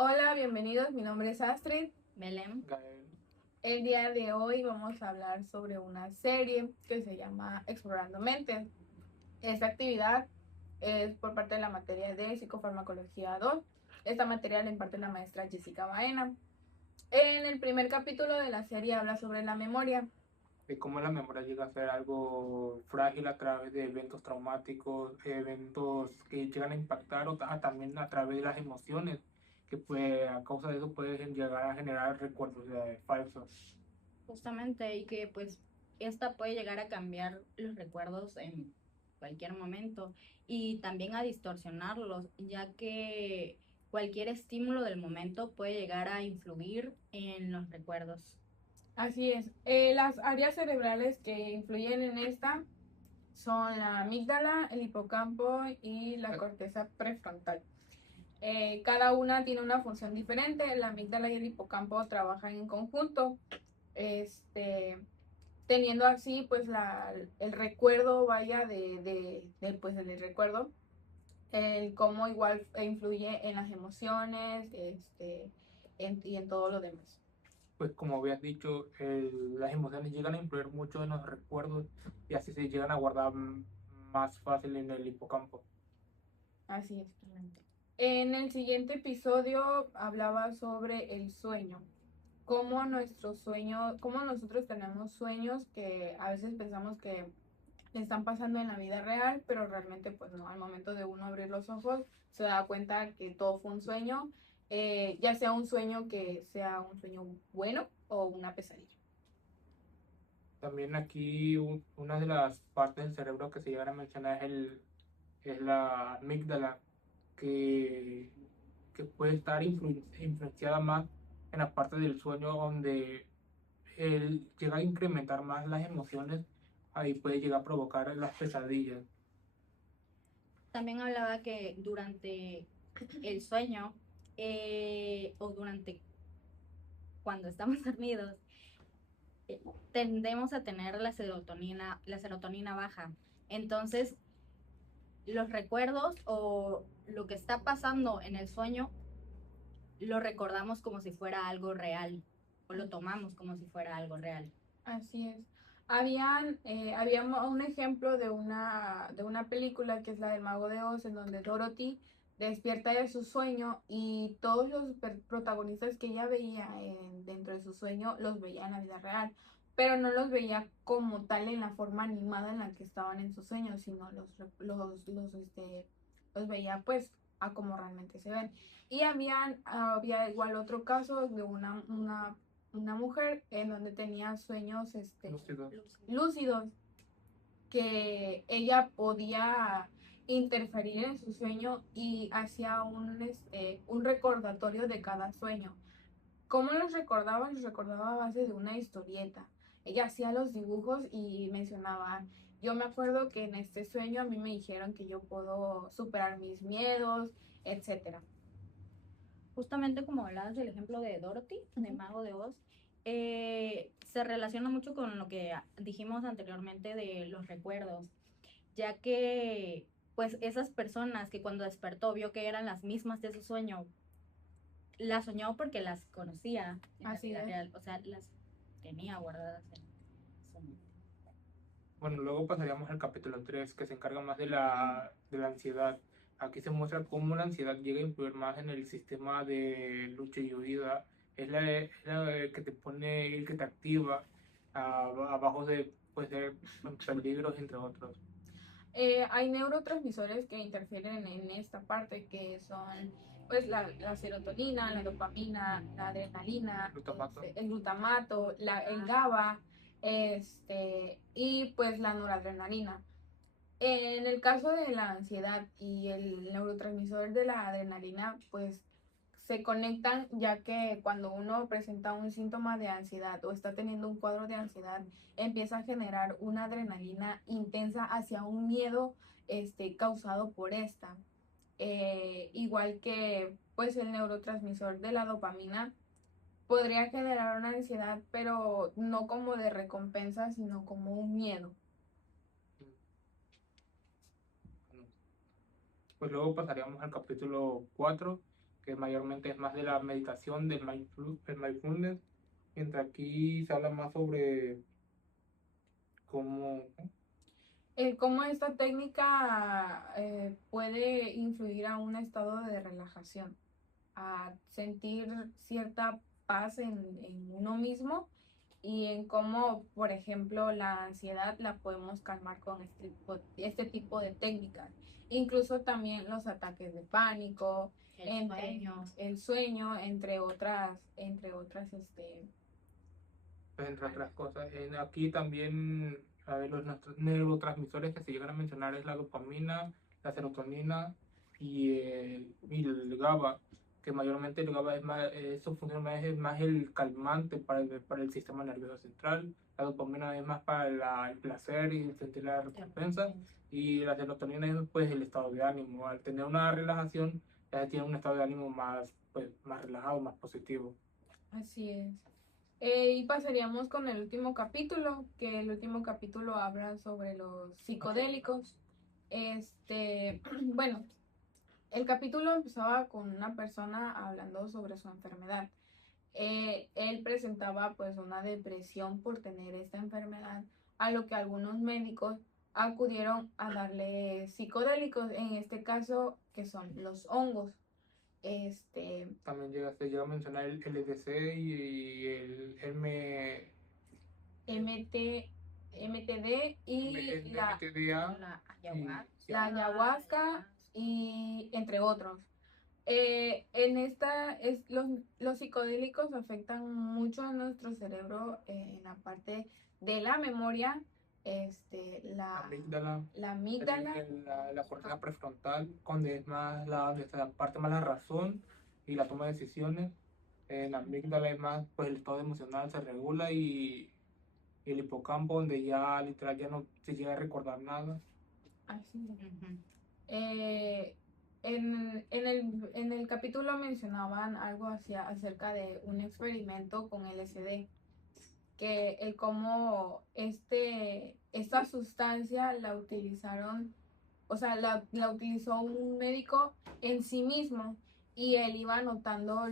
Hola, bienvenidos. Mi nombre es Astrid. Belén. Gael. El día de hoy vamos a hablar sobre una serie que se llama Explorando Mentes. Esta actividad es por parte de la materia de Psicofarmacología 2. Esta materia la imparte la maestra Jessica Baena. En el primer capítulo de la serie habla sobre la memoria. De cómo la memoria llega a ser algo frágil a través de eventos traumáticos, eventos que llegan a impactar también a través de las emociones, que pues, a causa de eso pueden llegar a generar recuerdos falsos. Justamente, y que pues esta puede llegar a cambiar los recuerdos en cualquier momento y también a distorsionarlos, ya que cualquier estímulo del momento puede llegar a influir en los recuerdos. Así es. Las áreas cerebrales que influyen en esta son la amígdala, el hipocampo y la corteza prefrontal. Cada una tiene una función diferente. La amígdala y el hipocampo trabajan en conjunto, este, teniendo así pues el recuerdo, vaya, pues, del recuerdo, el cómo igual influye en las emociones, y en todo lo demás. Pues como habías dicho, las emociones llegan a influir mucho en los recuerdos y así se llegan a guardar más fácil en el hipocampo. Así es. En el siguiente episodio hablaba sobre el sueño. Cómo nuestro sueño, cómo nosotros tenemos sueños que a veces pensamos que están pasando en la vida real, pero realmente pues no, al momento de uno abrir los ojos se da cuenta que todo fue un sueño, ya sea un sueño que sea un sueño bueno o una pesadilla. También aquí una de las partes del cerebro que se llegan a mencionar es la amígdala, que, que puede estar influenciada más en la parte del sueño donde él llega a incrementar más las emociones, ahí puede llegar a provocar las pesadillas. También hablaba que durante el sueño o durante cuando estamos dormidos, eh, tendemos a tener la serotonina baja. Entonces, los recuerdos o lo que está pasando en el sueño lo recordamos como si fuera algo real o lo tomamos como si fuera algo real. Así es. Había un ejemplo de una película que es la del Mago de Oz, en donde Dorothy despierta de su sueño y todos los protagonistas que ella veía dentro de su sueño los veía en la vida real, pero no los veía como tal en la forma animada en la que estaban en sus sueños, sino los veía pues a como realmente se ven. Y había igual otro caso de una mujer en donde tenía sueños Lúcido. lúcidos, que ella podía interferir en su sueño y hacía un recordatorio de cada sueño. ¿Cómo los recordaba? Los recordaba a base de una historieta. Ella hacía los dibujos y mencionaba, yo me acuerdo que en este sueño a mí me dijeron que yo puedo superar mis miedos, etcétera. Justamente como hablabas del ejemplo de Dorothy, de Mago de Oz, se relaciona mucho con lo que dijimos anteriormente de los recuerdos, ya que pues esas personas que cuando despertó vio que eran las mismas de su sueño, las soñó porque las conocía en la Así vida es. real, o sea, las tenía guardadas en su mente. Bueno, luego pasaríamos al capítulo 3 que se encarga más de de la ansiedad. Aquí se muestra cómo la ansiedad llega a influir más en el sistema de lucha y huida. Es la que te pone, el que te activa abajo de, pues, de peligros, entre otros. Hay neurotransmisores que interfieren en esta parte, que son pues la serotonina, la dopamina, la adrenalina, Glutamato. el glutamato, el GABA, y pues la noradrenalina. En el caso de la ansiedad y el neurotransmisor de la adrenalina, pues se conectan, ya que cuando uno presenta un síntoma de ansiedad o está teniendo un cuadro de ansiedad, empieza a generar una adrenalina intensa hacia un miedo causado por esta. Igual que pues el neurotransmisor de la dopamina podría generar una ansiedad, pero no como de recompensa, sino como un miedo. Pues luego pasaríamos al capítulo 4 que mayormente es más de la meditación, del mindfulness, mientras aquí se habla más sobre cómo, Cómo esta técnica puede influir a un estado de relajación, a sentir cierta paz en uno mismo y en cómo, por ejemplo, la ansiedad la podemos calmar con este tipo de técnicas. Incluso también los ataques de pánico, el sueño, entre otras cosas. Aquí también, a ver, los neurotransmisores que se llegan a mencionar es la dopamina, la serotonina y el GABA, que mayormente el GABA es más, su función es más el calmante para el sistema nervioso central. La dopamina es más para el placer y sentir la recompensa. Y la serotonina es pues el estado de ánimo. Al tener una relajación, ya tiene un estado de ánimo más, pues, más relajado, más positivo. Así es. Y pasaríamos con el último capítulo, que el último capítulo habla sobre los psicodélicos. Bueno, el capítulo empezaba con una persona hablando sobre su enfermedad. Él presentaba pues una depresión por tener esta enfermedad, a lo que algunos médicos acudieron a darle psicodélicos, en este caso que son los hongos. También se llega a mencionar el LSD y el MT, MTD y MTDA La y la ayahuasca y entre otros. Los psicodélicos afectan mucho a nuestro cerebro en la parte de la memoria, amígdala, la amígdala, la corteza prefrontal, donde es más donde está la parte más la razón y la toma de decisiones. En la amígdala es más, pues el estado emocional se regula y el hipocampo, donde ya literal ya no se llega a recordar nada. así es. Eh, en el capítulo mencionaban algo acerca de un experimento con LSD, que el cómo esta sustancia la utilizaron, o sea, la utilizó un médico en sí mismo y él iba notando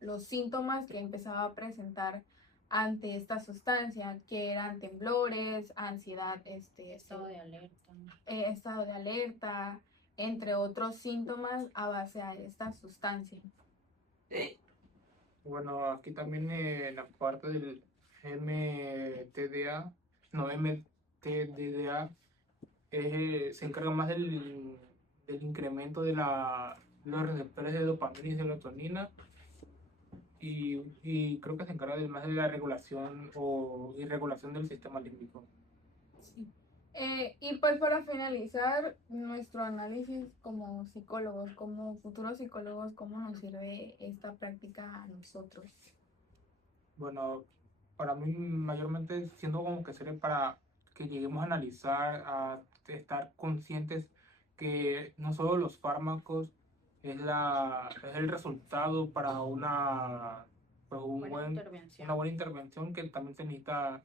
los síntomas que empezaba a presentar ante esta sustancia, que eran temblores, ansiedad, estado de alerta, entre otros síntomas a base a esta sustancia. Bueno, aquí también en la parte del MTDA, no, MTDA, se encarga más del incremento de los receptores de dopamina y serotonina y creo que se encarga más de la regulación o irregulación del sistema límbico. Sí. Y pues para finalizar nuestro análisis como psicólogos, como futuros psicólogos, ¿cómo nos sirve esta práctica a nosotros? Bueno, para mí mayormente siento como que sirve para que lleguemos a analizar, a estar conscientes que no solo los fármacos es el resultado para pues, una buena intervención, que también se necesita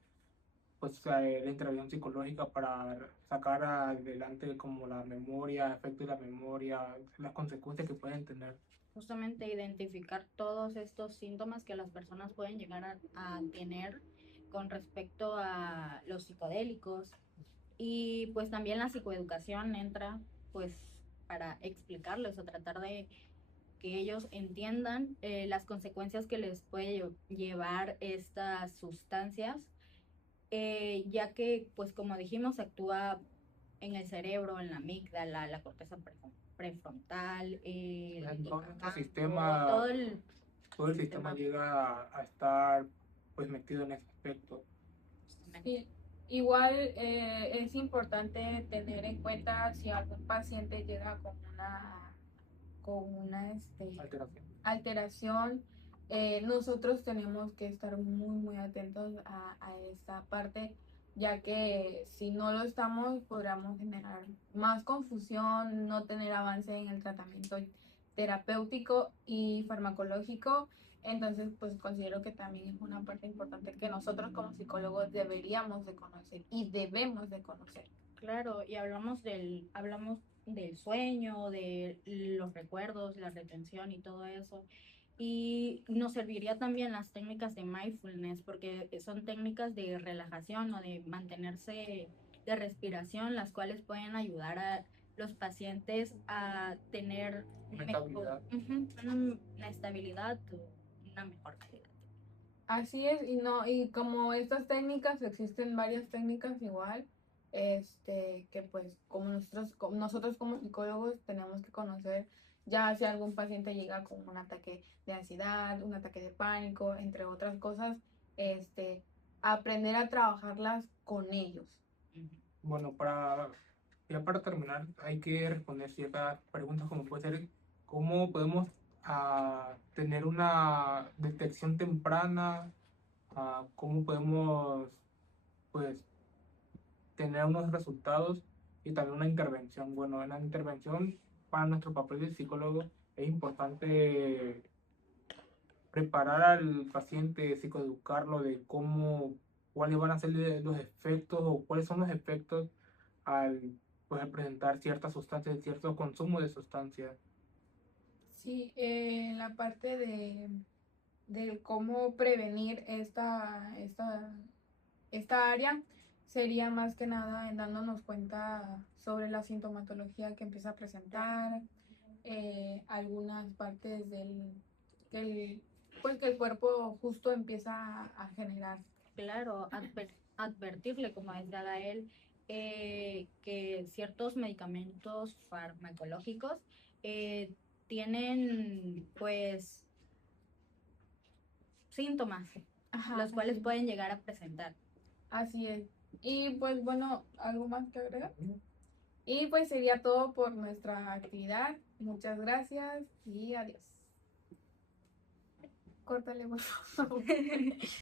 pues la intervención psicológica para sacar adelante como la memoria, efectos de la memoria, las consecuencias que pueden tener. Justamente identificar todos estos síntomas que las personas pueden llegar a tener con respecto a los psicodélicos. Y pues también la psicoeducación entra pues para explicarles o tratar de que ellos entiendan las consecuencias que les puede llevar estas sustancias, ya que pues como dijimos actúa en el cerebro, en la amígdala, la corteza prefrontal, el Todo nuestro hipocampo, sistema, todo el sistema sistema. llega a estar pues metido en ese aspecto. Sí, igual es importante tener en cuenta si algún paciente llega con una alteración, nosotros tenemos que estar muy, muy atentos a esta parte, ya que si no lo estamos, podríamos generar más confusión, no tener avance en el tratamiento terapéutico y farmacológico. Entonces, pues considero que también es una parte importante que nosotros como psicólogos deberíamos de conocer y debemos de conocer. Claro, y hablamos del sueño, de los recuerdos, la retención y todo eso. Y nos serviría también las técnicas de mindfulness, porque son técnicas de relajación o de mantenerse de respiración, las cuales pueden ayudar a los pacientes a tener Una mejor, estabilidad. una estabilidad o una mejor calidad. Así es, y no, y como estas técnicas, existen varias técnicas igual, que pues como nosotros como psicólogos tenemos que conocer, ya si algún paciente llega con un ataque de ansiedad, un ataque de pánico, entre otras cosas, aprender a trabajarlas con ellos. Bueno, ya para terminar, hay que responder ciertas preguntas como puede ser, ¿cómo podemos tener una detección temprana? ¿Cómo podemos, pues, tener unos resultados y también una intervención? Bueno, en la intervención, para nuestro papel de psicólogo, es importante preparar al paciente, psicoeducarlo de cuáles van a ser los efectos o cuáles son los efectos al, pues, al presentar ciertas sustancias, cierto consumo de sustancias. Sí, la parte de cómo prevenir esta área sería más que nada en dándonos cuenta sobre la sintomatología que empieza a presentar, algunas partes pues que el cuerpo justo empieza a generar. Claro, advertirle, como decía Gael, que ciertos medicamentos farmacológicos tienen pues síntomas, Ajá, los cuales así, pueden llegar a presentar. así es. Y pues bueno, ¿algo más que agregar? Y pues sería todo por nuestra actividad. Muchas gracias y adiós. Córtale, por favor.